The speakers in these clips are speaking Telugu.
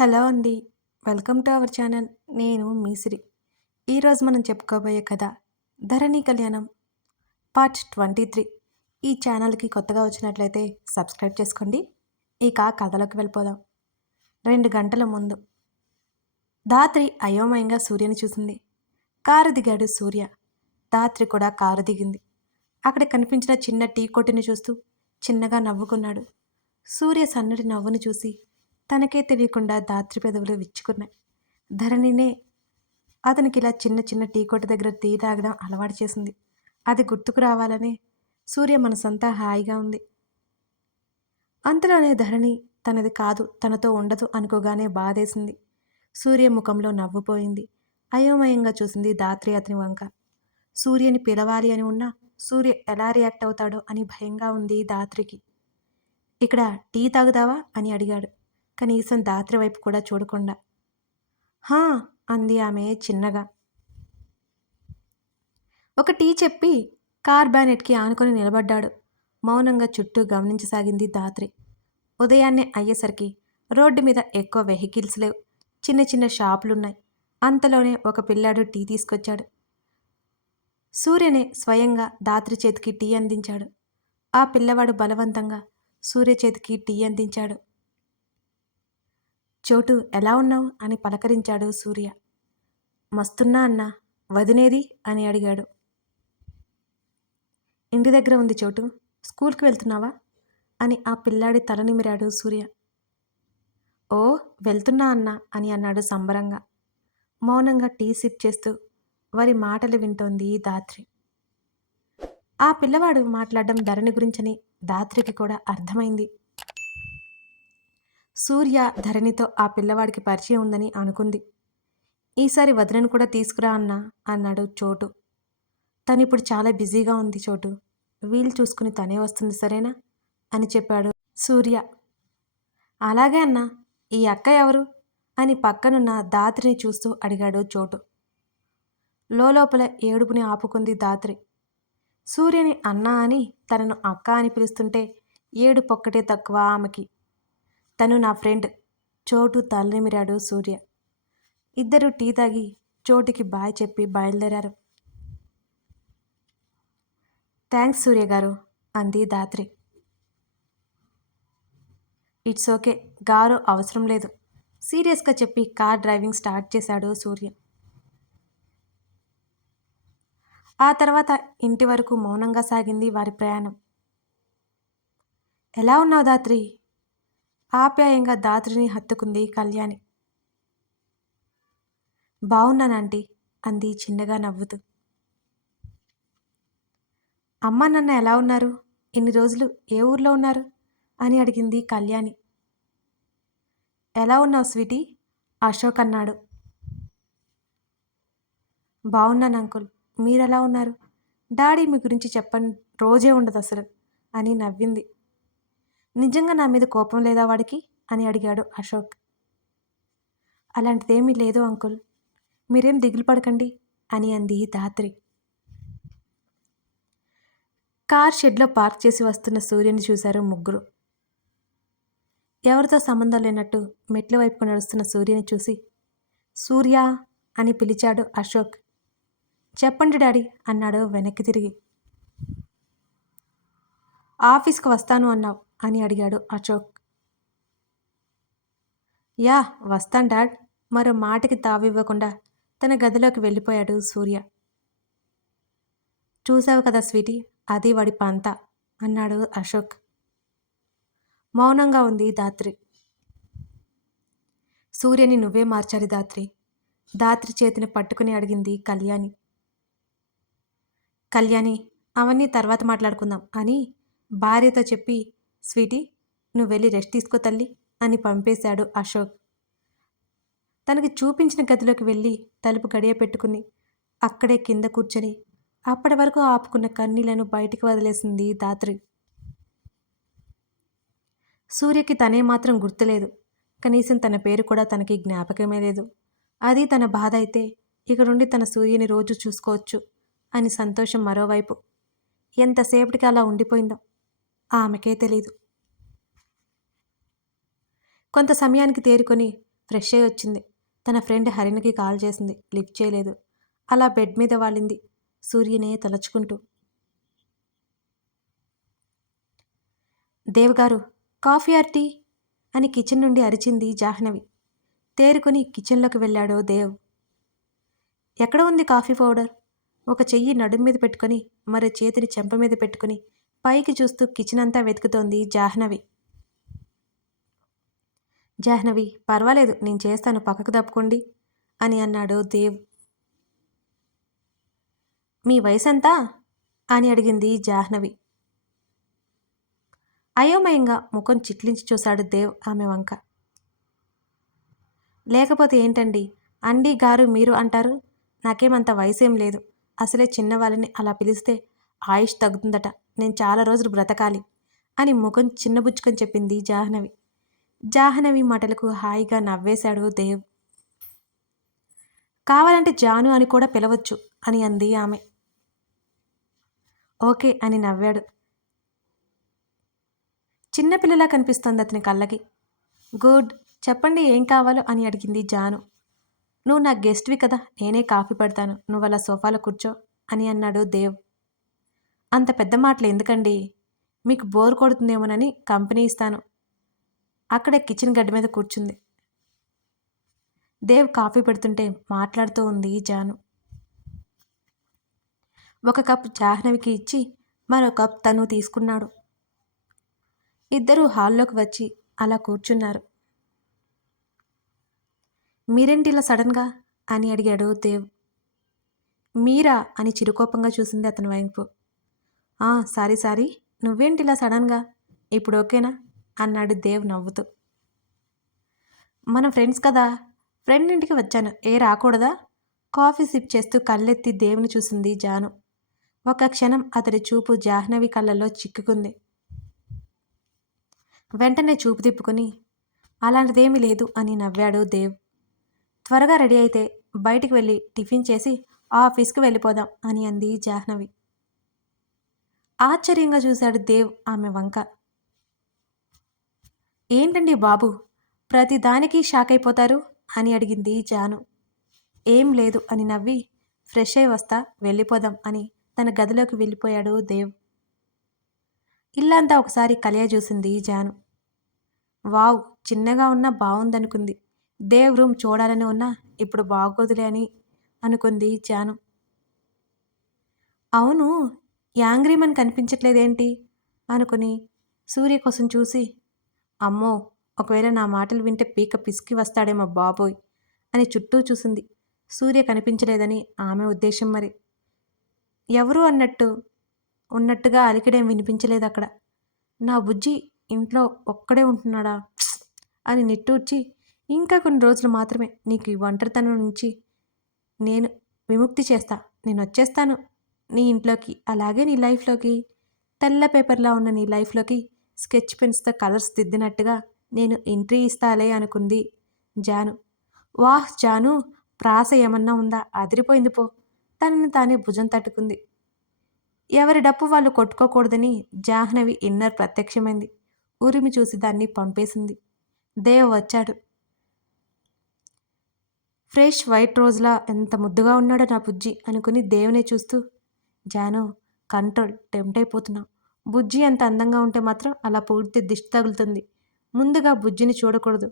హలో అండి. Welcome to our channel. నేను మీసిరి. ఈరోజు మనం చెప్పుకోబోయే కథ 'ధరణి కళ్యాణం' పార్ట్ 23. ఈ ఛానల్‌కి కొత్తగా వచ్చినట్లయితే సబ్స్క్రైబ్ చేసుకోండి. ఇక కథలోకి వెళ్ళిపోదాం. 2 గంటల ముందు ధాత్రి అయోమయంగా సూర్యని చూసింది. కారు దిగాడు సూర్య. ధాత్రి కూడా కారు దిగింది. అక్కడ కనిపించిన చిన్న టీ కొట్టుని చూస్తూ చిన్నగా నవ్వుకున్నాడు. సూర్య సన్నటి నవ్వును చూసి తనకే తెలియకుండా ధాత్రి పెదవులు విచ్చుకున్నాయి. ధరణినే అతనికి ఇలా చిన్న చిన్న టీ కొట్టు దగ్గర టీ తాగడం అలవాటు చేసింది. అది గుర్తుకు రావాలనే సూర్య మనసంతా హాయిగా ఉంది. అంతలోనే ధరణి తనది కాదు, తనతో ఉండదు అనుకోగానే బాధేసింది. సూర్య ముఖంలో నవ్వుపోయింది. అయోమయంగా చూసింది ధాత్రి అతని వంక. సూర్యని పిలవాలి అని ఉన్నా సూర్య ఎలా రియాక్ట్ అవుతాడో అని భయంగా ఉంది ధాత్రికి. ఇక్కడ టీ తాగుతావా అని అడిగాడు, కనీసం ధాత్రి వైపు కూడా చూడకుండా. హా అంది ఆమె చిన్నగా. ఒక టీ చెప్పి కార్ బ్యానెట్కి ఆనుకొని నిలబడ్డాడు. మౌనంగా చుట్టూ గమనించసాగింది ధాత్రి. ఉదయాన్నే అయ్యేసరికి రోడ్డు మీద ఎక్కువ వెహికల్స్ లేవు. చిన్న చిన్న షాపులున్నాయి. అంతలోనే ఒక పిల్లాడు టీ తీసుకొచ్చాడు. సూర్యనే స్వయంగా ధాత్రి చేతికి టీ అందించాడు. ఆ పిల్లవాడు బలవంతంగా సూర్య చేతికి టీ అందించాడు. చోటు ఎలా ఉన్నావు అని పలకరించాడు సూర్య. మస్తున్నా అన్నా. వదినేది అని అడిగాడు. ఇంటి దగ్గర ఉంది చోటు. స్కూల్కి వెళ్తున్నావా అని ఆ పిల్లాడి తల నిమిరాడు సూర్య. ఓ వెళ్తున్నా అన్నా అని అన్నాడు సంబరంగా. మౌనంగా టీ సిప్ చేస్తూ వారి మాటలు వింటోంది ధాత్రి. ఆ పిల్లవాడు మాట్లాడడం ధరణి గురించని ధాత్రికి కూడా అర్థమైంది. సూర్య ధరణితో ఆ పిల్లవాడికి పరిచయం ఉందని అనుకుంది. ఈసారి వదినను కూడా తీసుకురా అన్నా అన్నాడు చోటు. తనిప్పుడు చాలా బిజీగా ఉంది చోటు. వీలు చూసుకుని తనే వస్తుంది సరేనా అని చెప్పాడు సూర్య. అలాగే అన్నా. ఈ అక్క ఎవరు అని పక్కనున్న ధాత్రిని చూస్తూ అడిగాడు చోటు. లోపల ఏడుపుని ఆపుకుంది ధాత్రి. సూర్యని అన్నా అని తనను అక్క అని పిలుస్తుంటే ఏడుపొక్కటే తక్కువ ఆమెకి. తను నా ఫ్రెండ్. చోటు తలనిమిరాడు సూర్య. ఇద్దరు టీ తాగి చోటుకి బాయ్ చెప్పి బయలుదేరారు. థ్యాంక్స్ సూర్య గారు అంది ధాత్రి. ఇట్స్ ఓకే గారు అవసరం లేదు సీరియస్గా చెప్పి కార్ డ్రైవింగ్ స్టార్ట్ చేశాడు సూర్య. ఆ తర్వాత ఇంటి వరకు మౌనంగా సాగింది వారి ప్రయాణం. ఎలా ఉన్నావు ధాత్రి? ఆప్యాయంగా ధాత్రిని హత్తుకుంది కళ్యాణి. బాగున్నానంటీ అంది చిన్నగా నవ్వుతూ. అమ్మ నాన్న ఎలా ఉన్నారు? ఇన్ని రోజులు ఏ ఊర్లో ఉన్నారు అని అడిగింది కళ్యాణి. ఎలా ఉన్నావు స్వీటీ? అశోక్ అన్నాడు. బాగున్నాను అంకుల్. మీరెలా ఉన్నారు? డాడీ మీ గురించి చెప్పని రోజే ఉండదు అసలు అని నవ్వింది. నిజంగా నా మీద కోపం లేదా వాడికి అని అడిగాడు అశోక్. అలాంటిదేమీ లేదు అంకుల్. మీరేం దిగులు పడకండి అని అంది ధాత్రి. కార్ షెడ్లో పార్క్ చేసి వస్తున్న సూర్యుని చూశారు ముగ్గురు. ఎవరితో సంబంధం లేనట్టు మెట్ల వైపుకు నడుస్తున్న సూర్యుని చూసి సూర్య అని పిలిచాడు అశోక్. చెప్పండి డాడీ అన్నాడు వెనక్కి తిరిగి. ఆఫీస్కి వస్తాను అన్నావు అని అడిగాడు అశోక్. యా వస్తాను డాడ్. మరో మాటకి తావివ్వకుండా తన గదిలోకి వెళ్ళిపోయాడు సూర్య. చూసావు కదా స్వీటీ, అది వాడి పంత అన్నాడు అశోక్. మౌనంగా ఉంది ధాత్రి. సూర్యని నువ్వే మార్చాలి ధాత్రి. ధాత్రి చేతిని పట్టుకుని అడిగింది కళ్యాణి. కళ్యాణి అవన్నీ తర్వాత మాట్లాడుకుందాం అని భార్యతో చెప్పి స్వీటీ నువ్వు వెళ్ళి రెస్ట్ తీసుకో తల్లి అని పంపేశాడు అశోక్. తనకి చూపించిన గదిలోకి వెళ్ళి తలుపు గడియ పెట్టుకుని అక్కడే కింద కూర్చొని అప్పటి వరకు ఆపుకున్న కన్నీళ్లను బయటికి వదిలేసింది ధాత్రి. సూర్యకి తనే మాత్రం గుర్తులేదు. కనీసం తన పేరు కూడా తనకి జ్ఞాపకమే లేదు. అది తన బాధ అయితే ఇక నుండి తన సూర్యని రోజు చూసుకోవచ్చు అని సంతోషం మరోవైపు. ఎంతసేపటికి అలా ఉండిపోయిందో ఆమెకే తెలీదు. కొంత సమయానికి తేరుకొని ఫ్రెష్ అయ్యి వచ్చింది. తన ఫ్రెండ్ హరిణికి కాల్ చేసింది, లిఫ్ట్ చేయలేదు. అలా బెడ్ మీద వాలింది సూర్యనే తలుచుకుంటూ. దేవ్ గారు, కాఫీ ఆర్ టీ అని కిచెన్ నుండి అరిచింది జాహ్నవి. తేరుకుని కిచెన్లోకి వెళ్ళాడు దేవ్. ఎక్కడ ఉంది కాఫీ పౌడర్? ఒక చెయ్యి నడుం మీద పెట్టుకుని మరో చేతిని చెంప మీద పెట్టుకుని పైకి చూస్తూ కిచెన్ అంతా వెతుకుతోంది జాహ్నవి. జాహ్నవి, పర్వాలేదు, నేను చేస్తాను, పక్కకు తప్పుకోండి అని అన్నాడు దేవ్. మీ వయసెంతా అని అడిగింది జాహ్నవి. అయోమయంగా ముఖం చిట్లించి చూశాడు దేవ్ ఆమె వంక. లేకపోతే ఏంటండి, అండి గారు మీరు అంటారు? నాకేమంత వయసేం లేదు. అసలే చిన్నవాళ్ళని అలా పిలిస్తే ఆయుష్ తగ్గుతుందట. నేను చాలా రోజులు బ్రతకాలి అని ముఖం చిన్నబుచ్చుకొని చెప్పింది జాహ్నవి. జాహ్నవి మాటలకు హాయిగా నవ్వేశాడు దేవ్. కావాలంటే జాను అని కూడా పిలవచ్చు అని అంది ఆమె. ఓకే అని నవ్వాడు. చిన్నపిల్లలా కనిపిస్తోంది అతని కళ్ళకి. గుడ్, చెప్పండి ఏం కావాలో అని అడిగింది జాను. నువ్వు నా గెస్ట్వి కదా, నేనే కాఫీ పెడతాను, నువ్వు అలా సోఫాలో కూర్చో అని అన్నాడు దేవ్. అంత పెద్ద మాటలు ఎందుకండి, మీకు బోర్ కొడుతుందేమోనని కంపెనీ ఇస్తాను. అక్కడే కిచెన్ గడ్డ మీద కూర్చుంది. దేవ్ కాఫీ పెడుతుంటే మాట్లాడుతూ ఉంది జాను. ఒక కప్ జాహ్నవికి ఇచ్చి మరో కప్ తను తీసుకున్నాడు. ఇద్దరూ హాల్లోకి వచ్చి అలా కూర్చున్నారు. మీరేంటి ఇలా సడన్గా అని అడిగాడు దేవ్. మీరా అని చిరుకోపంగా చూసింది అతని వైపు. సారీ, నువ్వేంటి ఇలా సడన్గా, ఇప్పుడు ఓకేనా అన్నాడు దేవ్ నవ్వుతూ. మనం ఫ్రెండ్స్ కదా, ఫ్రెండ్ ఇంటికి వచ్చాను, ఏ రాకూడదా? కాఫీ సిప్ చేస్తూ కళ్ళెత్తి దేవుని చూసింది జాను. ఒక క్షణం అతడి చూపు జాహ్నవి కళ్ళల్లో చిక్కుకుంది. వెంటనే చూపు తిప్పుకుని అలాంటిదేమీ లేదు అని నవ్వాడు దేవ్. త్వరగా రెడీ అయితే బయటికి వెళ్ళి టిఫిన్ చేసి ఆఫీస్కి వెళ్ళిపోదాం అని అంది జాహ్నవి. ఆశ్చర్యంగా చూశాడు దేవ్ ఆమె వంక. ఏంటండి బాబు, ప్రతిదానికి షాక్ అయిపోతారు అని అడిగింది జాను. ఏం లేదు అని నవ్వి ఫ్రెష్ అయి వస్తా, వెళ్ళిపోదాం అని తన గదిలోకి వెళ్ళిపోయాడు దేవ్. ఇల్లంతా ఒకసారి కలియ చూసింది జాను. వావ్, చిన్నగా ఉన్నా బాగుందనుకుంది. దేవ్ రూమ్ చూడాలని ఉన్నా ఇప్పుడు బాగోదులే అని అనుకుంది జాను. అవును, యాంగ్రీమన్ కనిపించట్లేదేంటి అనుకుని సూర్య కోసం చూసి, అమ్మో, ఒకవేళ నా మాటలు వింటే పీక పిసికి వస్తాడేమో బాబోయ్ అని చుట్టూ చూసింది. సూర్య కనిపించలేదని ఆమె ఉద్దేశం మరి. ఎవరు ఉన్నట్టుగా అలికిడేం వినిపించలేదు అక్కడ. నా బుజ్జి ఇంట్లో ఒక్కడే ఉంటున్నాడా అని నిట్టూర్చి, ఇంకా కొన్ని రోజులు మాత్రమే నీకు ఈ ఒంటరితనం నుంచి నేను విముక్తి చేస్తా, నేను వచ్చేస్తాను నీ ఇంట్లోకి, అలాగే నీ లైఫ్లోకి, తెల్ల పేపర్లా ఉన్న నీ లైఫ్లోకి స్కెచ్ పెన్స్తో కలర్స్ దిద్దినట్టుగా నేను ఎంట్రీ ఇస్తాలే అనుకుంది జాను. వాహ్ జాను, ప్రాస ఏమన్నా ఉందా, అదిరిపోయింది పో. తనని తానే భుజం తట్టుకుంది. ఎవరి డప్పు వాళ్ళు కొట్టుకోకూడదని జాహ్నవి ఇన్నర్ ప్రత్యక్షమైంది. ఉరిమి చూసి దాన్ని పంపేసింది. దేవ్ వచ్చాడు. ఫ్రెష్ వైట్ రోజులా ఎంత ముద్దుగా ఉన్నాడో నా బుజ్జి అనుకుని దేవునే చూస్తూ, జాను, కంట్రోల్, టెంప్ట్ అయిపోతున్నావు. బుజ్జి అంత అందంగా ఉంటే మాత్రం అలా పూర్తి దిష్టి తగులుతుంది. ముందుగా బుజ్జిని చూడకూడదు.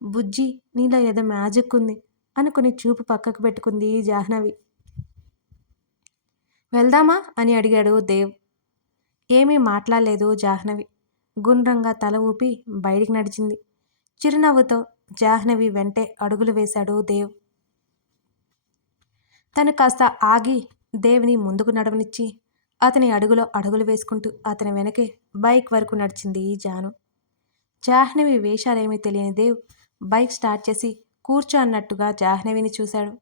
బుజ్జి, నీలో ఏదో మ్యాజిక్ ఉంది అనుకుని చూపు పక్కకు పెట్టుకుంది జాహ్నవి. వెళ్దామా అని అడిగాడు దేవ్. ఏమీ మాట్లాడలేదు జాహ్నవి. గుండ్రంగా తల ఊపి బయటికి నడిచింది. చిరునవ్వుతో జాహ్నవి వెంటే అడుగులు వేశాడు దేవ్. తను కాస్త ఆగి దేవ్ని ముందుకు నడవనిచ్చి అతని అడుగులో అడుగులు వేసుకుంటూ అతని వెనకే బైక్ వరకు నడిచింది జాను. జాహ్నవి వేషాలేమీ తెలియని దేవ్ బైక్ స్టార్ట్ చేసి కూర్చో అన్నట్టుగా జాహ్నవిని చూశాడు.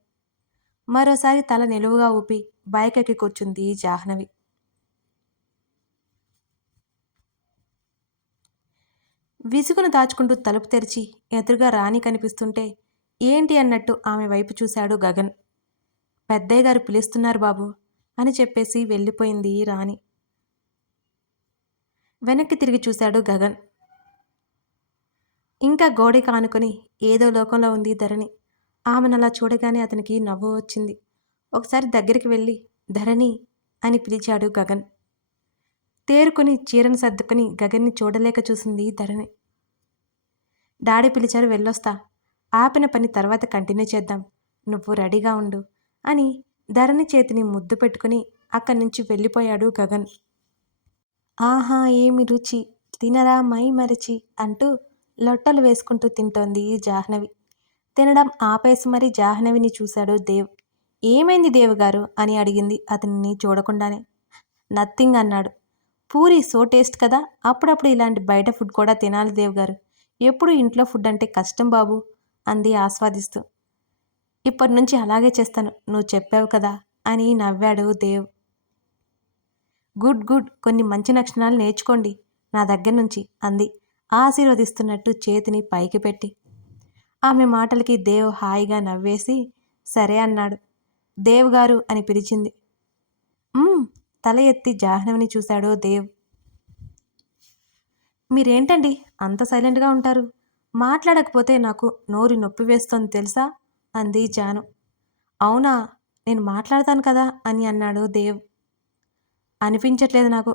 మరోసారి తల నిలువుగా ఊపి బైక్ ఎక్కి కూర్చుంది జాహ్నవి. విసుగును దాచుకుంటూ తలుపు తెరిచి ఎదురుగా రాణి కనిపిస్తుంటే ఏంటి అన్నట్టు ఆమె వైపు చూశాడు గగన్. పెద్దయ్య గారు పిలుస్తున్నారు బాబు అని చెప్పేసి వెళ్ళిపోయింది రాణి. వెనక్కి తిరిగి చూశాడు గగన్. ఇంకా గోడకి ఆనుకొని ఏదో లోకంలో ఉంది ధరణి. ఆమెనలా చూడగానే అతనికి నవ్వు వచ్చింది. ఒకసారి దగ్గరికి వెళ్ళి ధరణి అని పిలిచాడు గగన్. తేరుకొని చీరను సర్దుకొని గగన్ని చూడలేక చూసింది ధరణి. డాడీ పిలిచారు, వెళ్ళొస్తా. ఆపిన పని తర్వాత కంటిన్యూ చేద్దాం. నువ్వు రెడీగా ఉండు అని ధరణి చేతిని ముద్దు పెట్టుకుని అక్కడి నుంచి వెళ్ళిపోయాడు గగన్. ఆహా ఏమి రుచి, తినరా మై మరిచి అంటూ లొట్టలు వేసుకుంటూ తింటోంది జాహ్నవి. తినడం ఆపేసి మరీ జాహ్నవిని చూశాడు దేవ్. ఏమైంది దేవ్ గారు అని అడిగింది అతనిని చూడకుండానే. నథింగ్ అన్నాడు. పూరి సో టేస్ట్ కదా, అప్పుడప్పుడు ఇలాంటి బయట ఫుడ్ కూడా తినాలి దేవ్ గారు. ఎప్పుడు ఇంట్లో ఫుడ్ అంటే కష్టం బాబు అంది ఆస్వాదిస్తూ. ఇప్పటి నుంచి అలాగే చేస్తాను, నువ్వు చెప్పావు కదా అని నవ్వాడు దేవ్. గుడ్ గుడ్, కొన్ని మంచి లక్షణాలు నేర్చుకోండి నా దగ్గర నుంచి అంది ఆశీర్వదిస్తున్నట్టు చేతిని పైకి పెట్టి. ఆమె మాటలకి దేవ్ హాయిగా నవ్వేసి సరే అన్నాడు. దేవ్ గారు అని పిలిచింది. తల ఎత్తి జాహ్నవిని చూశాడు దేవ్. మీరేంటండి అంత సైలెంట్గా ఉంటారు? మాట్లాడకపోతే నాకు నోరు నొప్పి వేస్తోంది తెలుసా అంది జాను. అవునా, నేను మాట్లాడతాను కదా అని అన్నాడు దేవ్. అనిపించట్లేదు నాకు.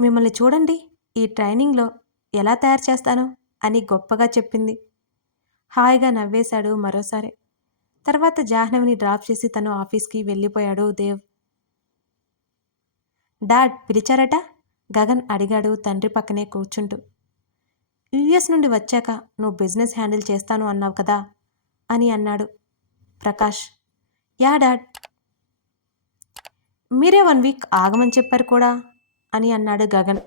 మిమ్మల్ని చూడండి, ఈ ట్రైనింగ్లో ఎలా తయారు చేస్తాను అని గొప్పగా చెప్పింది. హాయిగా నవ్వేశాడు మరోసారి. తర్వాత జాహ్నవిని డ్రాప్ చేసి తను ఆఫీస్కి వెళ్ళిపోయాడు దేవ్. డాడ్ పిలిచారట? గగన్ అడిగాడు తండ్రి పక్కనే కూర్చుంటూ. యుఎస్ నుండి వచ్చాక నువ్వు బిజినెస్ హ్యాండిల్ చేస్తాను అన్నావు కదా అని అన్నాడు ప్రకాష్. Yeah dad. మీరే 1 వీక్ ఆగమని చెప్పారు కూడా అని అన్నాడు గగన్.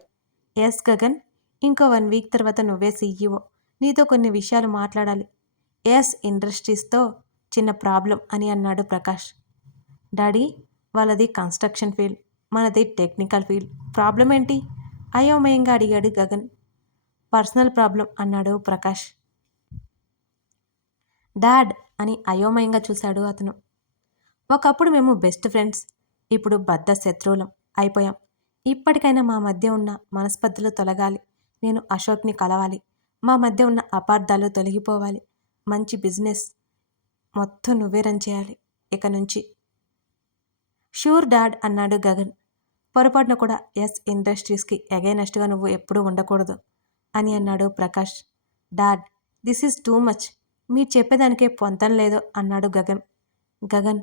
ఎస్ గగన్, ఇంకో 1 వీక్ తర్వాత నువ్వే సీఈఓ. నీతో కొన్ని విషయాలు మాట్లాడాలి. ఎస్ ఇండస్ట్రీస్తో చిన్న ప్రాబ్లం అని అన్నాడు ప్రకాష్. డాడీ, వాళ్ళది కన్స్ట్రక్షన్ ఫీల్డ్, మనది టెక్నికల్ ఫీల్డ్. ప్రాబ్లం ఏంటి అయోమయంగా అడిగాడు గగన్. పర్సనల్ ప్రాబ్లం అన్నాడు ప్రకాష్. డాడ్ అని అయోమయంగా చూశాడు అతను. ఒకప్పుడు మేము బెస్ట్ ఫ్రెండ్స్, ఇప్పుడు బద్ద శత్రువులం అయిపోయాం. ఇప్పటికైనా మా మధ్య ఉన్న మనస్పర్ధలు తొలగాలి. నేను అశోక్ని కలవాలి. మా మధ్య ఉన్న అపార్థాలు తొలగిపోవాలి. మంచి బిజినెస్ మొత్తం నువ్వే రన్ చేయాలి ఇక నుంచి. షూర్ డాడ్ అన్నాడు గగన్. పొరపాటున కూడా ఎస్ ఇండస్ట్రీస్కి అగైనెస్ట్గా నువ్వు ఎప్పుడూ ఉండకూడదు అని అన్నాడు Prakash. Dad, this is too much. మీరు చెప్పేదానికే పొంతం లేదు అన్నాడు గగన్. గగన్,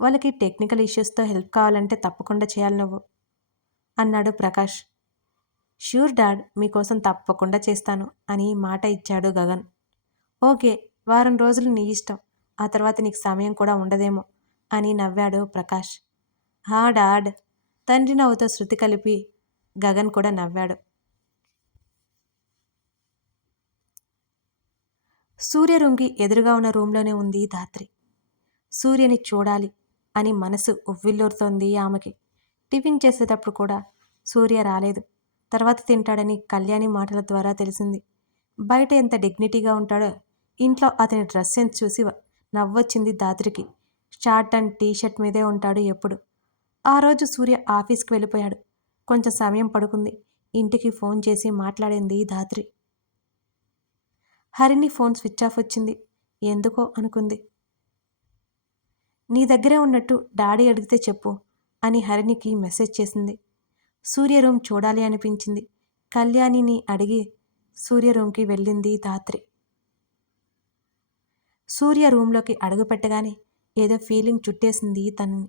వాళ్ళకి టెక్నికల్ ఇష్యూస్తో హెల్ప్ కావాలంటే తప్పకుండా చేయాలి నువ్వు అన్నాడు ప్రకాష్. ష్యూర్ డాడ్, మీకోసం తప్పకుండా చేస్తాను అని మాట ఇచ్చాడు గగన్. ఓకే, వారం రోజులు నీ ఇష్టం, ఆ తర్వాత నీకు సమయం కూడా ఉండదేమో అని నవ్వాడు ప్రకాష్. హా డాడ్. తండ్రి నవ్వుతో శృతి కలిపి గగన్ కూడా నవ్వాడు. సూర్య రూమ్కి ఎదురుగా ఉన్న రూమ్లోనే ఉంది ధాత్రి. సూర్యని చూడాలి అని మనసు ఉవ్విల్లూరుతోంది ఆమెకి. టిఫిన్ చేసేటప్పుడు కూడా సూర్య రాలేదు. తర్వాత తింటాడని కళ్యాణి మాటల ద్వారా తెలిసింది. బయట ఎంత డిగ్నిటీగా ఉంటాడో ఇంట్లో అతని డ్రెస్ సెన్స్ చూసి నవ్వొచ్చింది ధాత్రికి. షార్ట్ అండ్ టీషర్ట్ మీదే ఉంటాడు ఎప్పుడు. ఆ రోజు సూర్య ఆఫీస్కి వెళ్ళిపోయాడు. కొంచెం సమయం పడుకుంది. ఇంటికి ఫోన్ చేసి మాట్లాడింది ధాత్రి. హరిని ఫోన్ స్విచ్ ఆఫ్ వచ్చింది. ఎందుకో అనుకుంది. నీ దగ్గరే ఉన్నట్టు డాడీ అడిగితే చెప్పు అని హరినికి మెసేజ్ చేసింది. సూర్య రూమ్ చూడాలి అనిపించింది. కళ్యాణిని అడిగి సూర్య రూమ్కి వెళ్ళింది ధాత్రి. సూర్య రూమ్లోకి అడుగుపెట్టగానే ఏదో ఫీలింగ్ చుట్టేసింది తనని.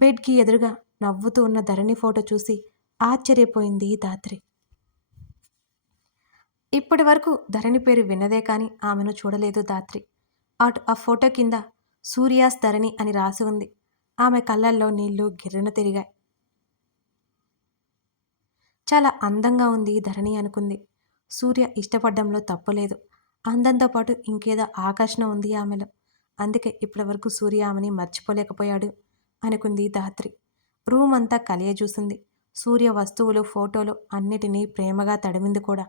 బెడ్కి ఎదురుగా నవ్వుతూ ఉన్న ధరణి ఫోటో చూసి ఆశ్చర్యపోయింది ధాత్రి. ఇప్పటి వరకు ధరణి పేరు విన్నదే కానీ ఆమెను చూడలేదు ధాత్రి. అటు ఆ ఫోటో కింద సూర్యాస్ ధరణి అని రాసి ఉంది. ఆమె కళ్ళల్లో నీళ్లు గిర్రన తిరిగాయి. చాలా అందంగా ఉంది ధరణి అనుకుంది. సూర్య ఇష్టపడ్డంలో తప్పులేదు. అందంతో పాటు ఇంకేదో ఆకర్షణ ఉంది ఆమెలో. అందుకే ఇప్పటి వరకు సూర్య ఆమెని మర్చిపోలేకపోయాడు అనుకుంది ధాత్రి. రూమ్ అంతా కలియ చూసింది. సూర్య వస్తువులు, ఫోటోలు అన్నిటినీ ప్రేమగా తడిమింది కూడా.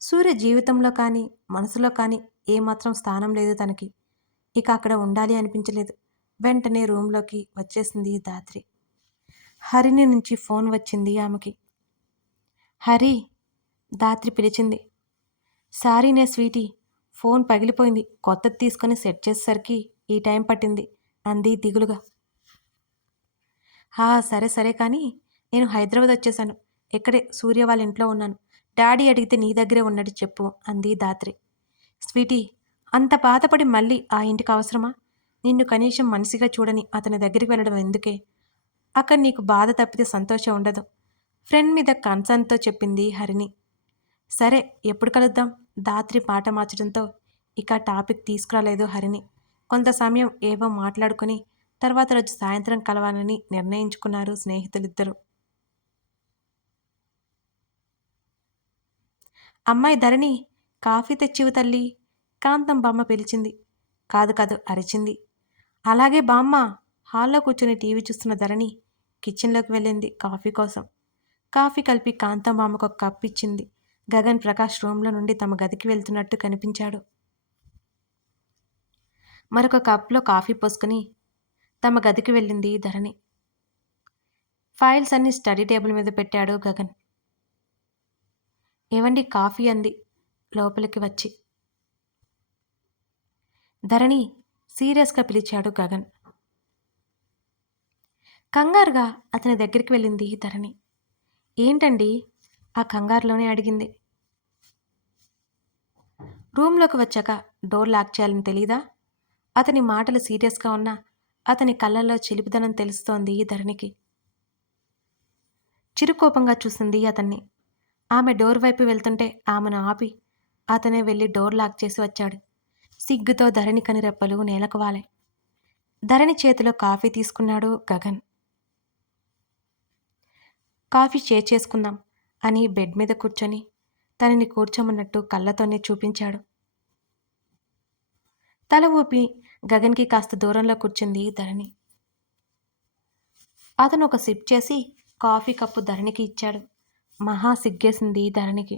సూర్య జీవితంలో కానీ మనసులో కానీ ఏమాత్రం స్థానం లేదు తనకి. ఇక అక్కడ ఉండాలి అనిపించలేదు. వెంటనే రూమ్లోకి వచ్చేసింది ధాత్రి. హరిని నుంచి ఫోన్ వచ్చింది ఆమెకి. హరి, దాత్రి పిలిచింది. సారీనే స్వీటీ, ఫోన్ పగిలిపోయింది, కొత్తది తీసుకొని సెట్ చేసేసరికి ఈ టైం పట్టింది అంది దిగులుగా. సరే సరే కానీ నేను హైదరాబాద్ వచ్చేసాను. ఇక్కడే సూర్య వాళ్ళ ఇంట్లో ఉన్నాను. డాడీ అడిగితే నీ దగ్గరే ఉన్నట్టు చెప్పు అంది దాత్రి. స్వీటీ, అంత బాధపడి మళ్ళీ ఆ ఇంటికి అవసరమా? నిన్ను కనీసం మనిషిగా చూడని అతని దగ్గరికి వెళ్ళడం ఎందుకే? అక్కడ నీకు బాధ తప్పితే సంతోషం ఉండదు. ఫ్రెండ్ మీద కన్సర్న్తో చెప్పింది హరిని. సరే, ఎప్పుడు కలుద్దాం? దాత్రి మాట మార్చడంతో ఇక టాపిక్ తీసుకురాలేదు హరిని. కొంత సమయం ఏవో మాట్లాడుకుని తర్వాత రోజు సాయంత్రం కలవాలని నిర్ణయించుకున్నారు స్నేహితులిద్దరూ. అమ్మాయి ధరణి, కాఫీ తెచ్చివు తల్లి, కాంతం బామ్మ పిలిచింది. కాదు కాదు అరిచింది. అలాగే బామ్మ. హాల్లో కూర్చుని టీవీ చూస్తున్న ధరణి కిచెన్లోకి వెళ్ళింది కాఫీ కోసం. కాఫీ కలిపి కాంతం బామ్మకు ఒక కప్ ఇచ్చింది. గగన్ ప్రకాష్ రూమ్లో నుండి తమ గదికి వెళ్తున్నట్టు కనిపించాడు. మరొక కప్లో కాఫీ పోసుకుని తమ గదికి వెళ్ళింది ధరణి. ఫైల్స్ అన్ని స్టడీ టేబుల్ మీద పెట్టాడు గగన్. ఏవండి కాఫీ అంది లోపలికి వచ్చి. ధరణి, సీరియస్గా పిలిచాడు గగన్. కంగారుగా అతని దగ్గరికి వెళ్ళింది ధరణి. ఏంటండి? ఆ కంగారులోనే అడిగింది. రూమ్లోకి వచ్చాక డోర్ లాక్ చేయాలని తెలీదా? అతని మాటలు సీరియస్గా ఉన్నా అతని కళ్ళల్లో చిలిపిదనం తెలుస్తోంది ధరణికి. చిరుకోపంగా చూసింది అతన్ని. ఆమె డోర్ వైపు వెళ్తుంటే ఆమెను ఆపి అతనే వెళ్ళి డోర్ లాక్ చేసి వచ్చాడు. సిగ్గుతో ధరణి కనిరెప్పలు నేలకు వాలాయి. ధరణి చేతిలో కాఫీ తీసుకున్నాడు గగన్. కాఫీ షేర్ చేసుకుందాం అని బెడ్ మీద కూర్చొని తనని కూర్చోమన్నట్టు కళ్ళతోనే చూపించాడు. తల ఊపి గగన్కి కాస్త దూరంలో కూర్చుంది ధరణి. అతను ఒక సిప్ చేసి కాఫీ కప్పు ధరణికి ఇచ్చాడు. మహా సిగ్గేసింది ధరణికి.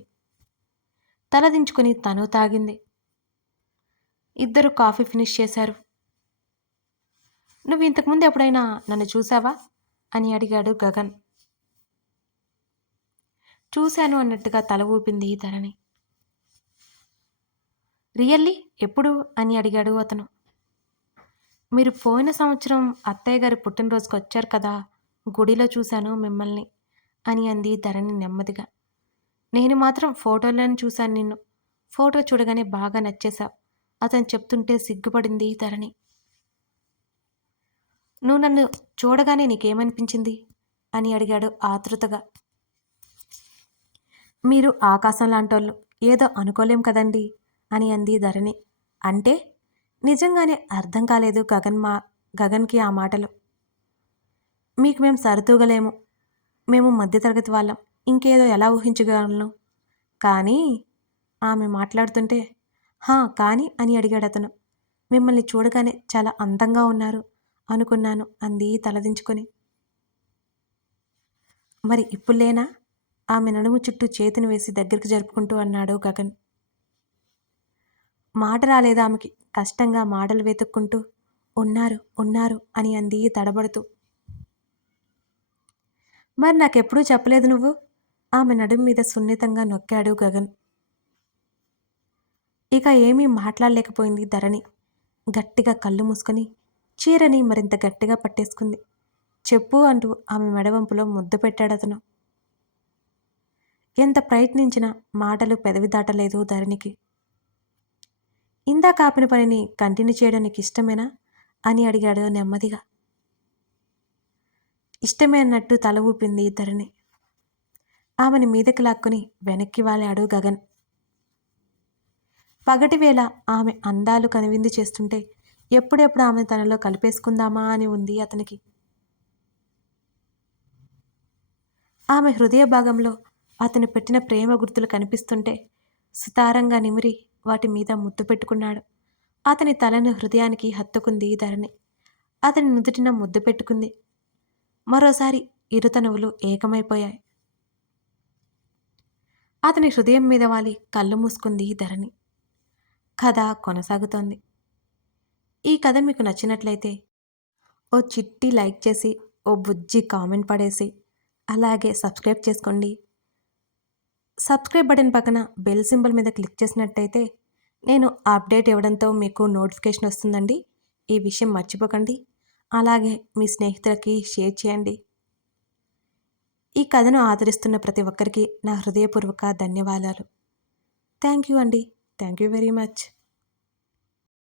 తలదించుకుని తను తాగింది. ఇద్దరు కాఫీ ఫినిష్ చేశారు. నువ్వు ఇంతకుముందు ఎప్పుడైనా నన్ను చూసావా అని అడిగాడు గగన్. చూశాను అన్నట్టుగా తల ఊపింది ధరణి. రియల్లీ? ఎప్పుడు అని అడిగాడు అతను. మీరు పోయిన సంవత్సరం అత్తయ్య గారి పుట్టినరోజుకి వచ్చారు కదా, గుడిలో చూశాను మిమ్మల్ని అని అంది ధరణి నెమ్మదిగా. నేను మాత్రం ఫోటోలను చూశాను నిన్ను. ఫోటో చూడగానే బాగా నచ్చేశావు. అతను చెప్తుంటే సిగ్గుపడింది ధరణి. నువ్వు నన్ను చూడగానే నీకేమనిపించింది అని అడిగాడు ఆతృతగా. మీరు ఆకాశం లాంటోళ్ళు, ఏదో అనుకోలేం కదండి అని అంది ధరణి. అంటే? నిజంగానే అర్థం కాలేదు గగన్కి ఆ మాటలు. మీకు మేము సరితూగలేము, మేము మధ్యతరగతి వాళ్ళం, ఇంకేదో ఎలా ఊహించగలను? కానీ ఆమె మాట్లాడుతుంటే కానీ అని అడిగాడు అతను. మిమ్మల్ని చూడగానే చాలా అందంగా ఉన్నారు అనుకున్నాను అంది తలదించుకొని. మరి ఇప్పుడు లేనా? ఆమె నడుము చుట్టూ చేతిని వేసి దగ్గరికి జరుపుకుంటూ అన్నాడు గగన్. మాట రాలేదు ఆమెకి. కష్టంగా మాటలు వెతుక్కుంటూ ఉన్నారు ఉన్నారు అని అంది తడబడుతూ. మరి నాకెప్పుడూ చెప్పలేదు నువ్వు? ఆమె నడుము మీద సున్నితంగా నొక్కాడు గగన్. ఇక ఏమీ మాట్లాడలేకపోయింది ధరణి. గట్టిగా కళ్ళు మూసుకొని చీరని మరింత గట్టిగా పట్టేసుకుంది. చెప్పు అంటూ ఆమె మెడవంపులో ముద్దు పెట్టాడతను. ఎంత ప్రయత్నించినా మాటలు పెదవి దాటలేదు ధరణికి. ఇందాక ఆపిన పనిని కంటిన్యూ చేయడం నీకు ఇష్టమేనా అని అడిగాడు నెమ్మదిగా. ఇష్టమే అన్నట్టు తల ఊపింది ధరణి. ఆమెని మీదకి లాక్కుని వెనక్కి వాలాడు గగన్. పగటివేళ ఆమె అందాలు కనువిందు చేస్తుంటే ఎప్పుడెప్పుడు ఆమె తనలో కలిపేసుకుందామా అని ఉంది అతనికి. ఆమె హృదయ భాగంలో అతను పెట్టిన ప్రేమ గుర్తులు కనిపిస్తుంటే సుతారంగా నిమిరి వాటి మీద ముద్దు పెట్టుకున్నాడు. అతని తలను హృదయానికి హత్తుకుంది ధరణి. అతని నుదుటిన ముద్దు పెట్టుకుంది. మరోసారి ఇరుతనువులు ఏకమైపోయాయి. అతని హృదయం మీద వాలి కళ్ళు మూసుకుంది ధరణి. కథ కొనసాగుతోంది. ఈ కథ మీకు నచ్చినట్లయితే ఓ చిట్టి లైక్ చేసి ఓ బుజ్జి కామెంట్ పడేసి అలాగే సబ్స్క్రైబ్ చేసుకోండి. సబ్స్క్రైబ్ బటన్ పక్కన బెల్ సింబల్ మీద క్లిక్ చేసినట్టయితే నేను అప్డేట్ ఇవ్వడంతో మీకు నోటిఫికేషన్ వస్తుందండి. ఈ విషయం మర్చిపోకండి. అలాగే మీ స్నేహితులకి షేర్ చేయండి. ఈ కథను ఆదరిస్తున్న ప్రతి ఒక్కరికి నా హృదయపూర్వక ధన్యవాదాలు. థ్యాంక్ యూ అండి. Thank you very much.